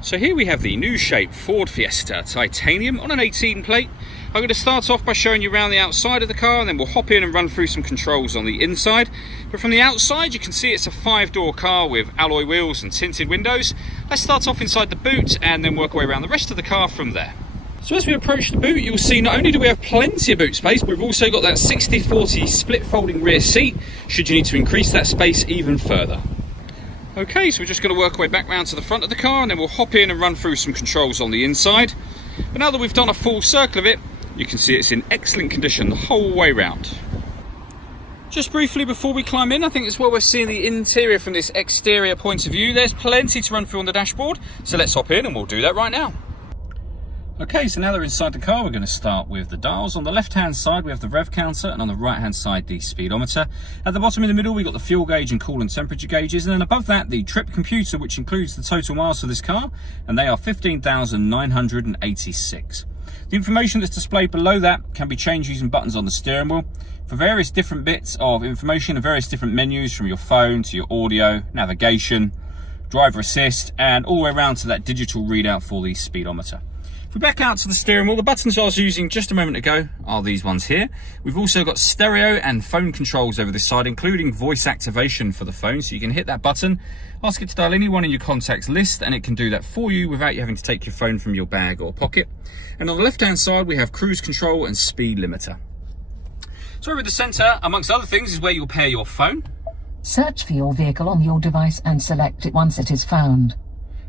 So here we have the new shape Ford Fiesta titanium on an 18 plate. I'm going to start off by showing you around the outside of the car, and then we'll hop in and run through some controls on the inside. But from the outside you can see it's a 5-door car with alloy wheels and tinted windows. Let's start off inside the boot and then work our way around the rest of the car from there. So as we approach the boot, you'll see not only do we have plenty of boot space, but we've also got that 60/40 split folding rear seat should you need to increase that space even further. Okay, so we're just going to work our way back round to the front of the car, and then we'll hop in and run through some controls on the inside. But now that we've done a full circle of it, you can see it's in excellent condition the whole way round. Just briefly before we climb in, I think it's well worth seeing the interior from this exterior point of view. There's plenty to run through on the dashboard, so let's hop in and we'll do that right now. Okay, so now that we're inside the car, we're going to start with the dials. On the left-hand side, we have the rev counter, and on the right-hand side, the speedometer. At the bottom in the middle, we've got the fuel gauge and coolant temperature gauges, and then above that, the trip computer, which includes the total miles for this car, and they are 15,986. The information that's displayed below that can be changed using buttons on the steering wheel. For various different bits of information and various different menus, from your phone to your audio, navigation, driver assist, and all the way around to that digital readout for the speedometer. If we back out to the steering wheel, the buttons I was using just a moment ago are these ones here. We've also got stereo and phone controls over this side, including voice activation for the phone. So you can hit that button, ask it to dial anyone in your contacts list, and it can do that for you without you having to take your phone from your bag or pocket. And on the left-hand side, we have cruise control and speed limiter. So over the center, amongst other things, is where you'll pair your phone. Search for your vehicle on your device and select it once it is found.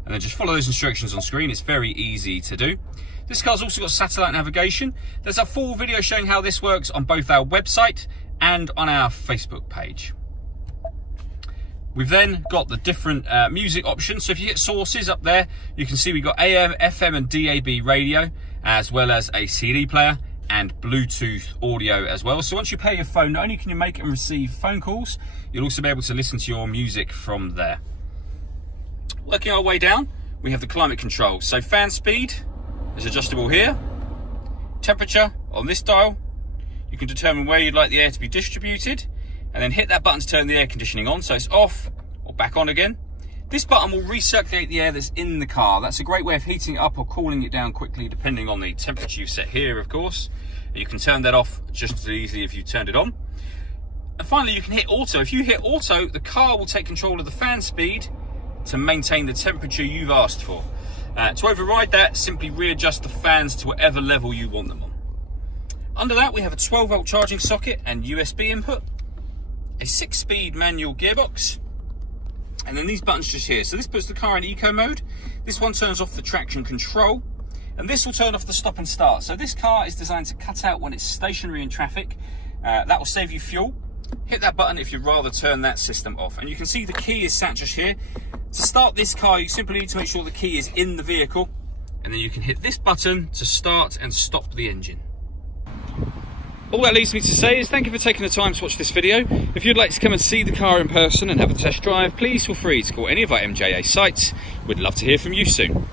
And then just follow those instructions on screen. It's very easy to do. This car's also got satellite navigation. There's a full video showing how this works on both our website and on our Facebook page. We've then got the different music options. So if you hit sources up there, you can see we've got AM, FM and DAB radio, as well as a CD player and Bluetooth audio as well. So once you pair your phone, not only can you make and receive phone calls, you'll also be able to listen to your music from there. Working our way down, we have the climate control. So fan speed is adjustable here. Temperature on this dial. You can determine where you'd like the air to be distributed, and then hit that button to turn the air conditioning on, so it's off or back on again. This button will recirculate the air that's in the car. That's a great way of heating it up or cooling it down quickly, depending on the temperature you set here, of course. You can turn that off just as easily if you turned it on. And finally, you can hit auto. If you hit auto, the car will take control of the fan speed to maintain the temperature you've asked for. To override that, simply readjust the fans to whatever level you want them on. Under that, we have a 12-volt charging socket and USB input, a 6-speed manual gearbox, and then these buttons just here. So this puts the car in eco mode. This one turns off the traction control, and this will turn off the stop and start. So this car is designed to cut out when it's stationary in traffic. That will save you fuel. Hit that button if you'd rather turn that system off. And you can see the key is sat just here. To start this car, you simply need to make sure the key is in the vehicle, and then you can hit this button to start and stop the engine. All that leaves me to say is thank you for taking the time to watch this video. If you'd like to come and see the car in person and have a test drive, please feel free to call any of our MJA sites. We'd love to hear from you soon.